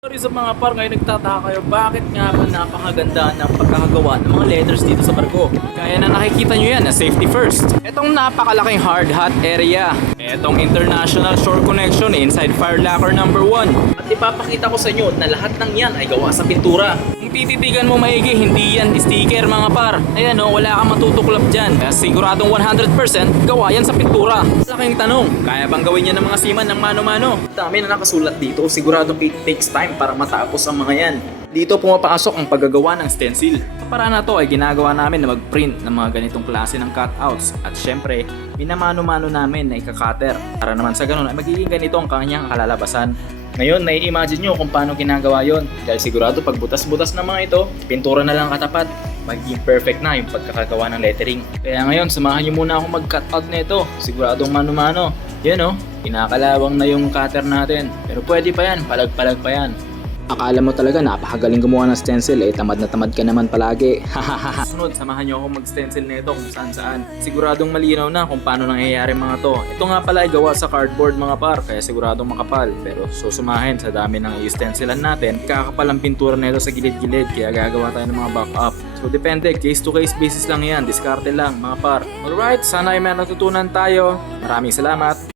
Sorry sa mga par, ngayon nagtataka kayo bakit nga ba napakaganda ng pagkakagawa ng mga letters dito sa barko. Kaya na nakikita nyo yan na safety first. Etong napakalaking hard hat area. Etong international shore connection inside fire locker number 1. At ipapakita ko sa inyo na lahat ng yan ay gawa sa pintura. Kung tititigan mo maigi, hindi yan sticker mga par. Ayan o, wala kang matutuklap dyan. Kaya siguradong 100% gawa yan sa pintura. Laking tanong, kaya bang gawin yan ng mga seaman ng mano-mano? Dami na nakasulat dito, siguradong it takes time para matapos ang mga yan. Dito pumapasok ang paggagawa ng stencil. Sa paraan na to ay ginagawa namin na mag-print ng mga ganitong klase ng cutouts. At syempre, minamano-mano namin na ika-cutter. Para naman sa ganun ay magiging ganito ang kanyang kalalabasan. Ngayon, nai-imagine nyo kung paano ginagawa yon. Dahil sigurado pag butas-butas ng mga ito, pintura na lang katapat. Magiging perfect na yung pagkakagawa ng lettering. Kaya ngayon, samahan nyo muna ako mag-cutout na ito. Siguradong mano-mano. Yan o, kinakalawang na yung cutter natin. Pero pwede pa yan, palag-palag pa yan. Akala mo talaga napakagaling gumawa ng stencil tamad na tamad ka naman palagi. Sunod, samahan nyo ako mag-stencil nito kung saan saan. Siguradong malinaw na kung paano nangyayari mga to. Ito nga pala ay gawa sa cardboard mga par, kaya siguradong makapal. Pero susumahin sa dami ng i-stencilan natin, kakapal ang pintura nito sa gilid-gilid, kaya gagawa tayo ng mga back-up. So depende, case to case basis lang yan, diskarte lang mga par. Alright, sana ay may natutunan tayo. Maraming salamat.